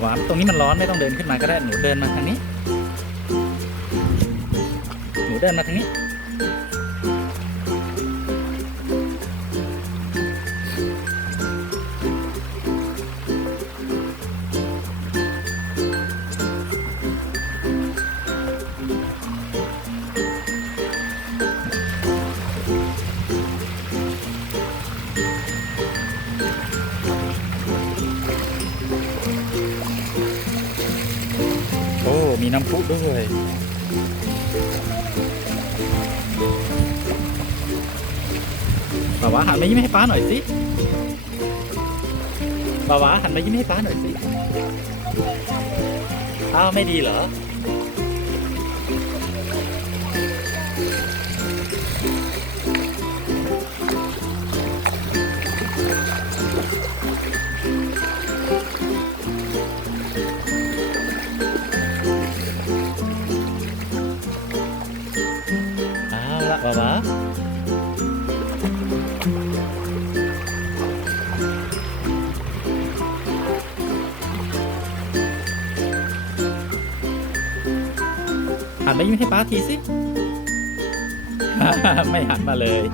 าวาตรงนี้มันร้อนไม่ต้องเดินขึ้นมาก็ได้หนูเดินมาทางนี้หนูเดินมาทางนี้โอ้มีน้ำพุด้วยบ่าวาหันมายิ้มให้ป้าหน่อยสิบ่าวาหันมายิ้มให้ป้าหน่อยสิอ้าวไม่ดีเหรอเอาละบ่าวาหันมายิ้มให้ป้าทีสิ ไม่หันมาเลย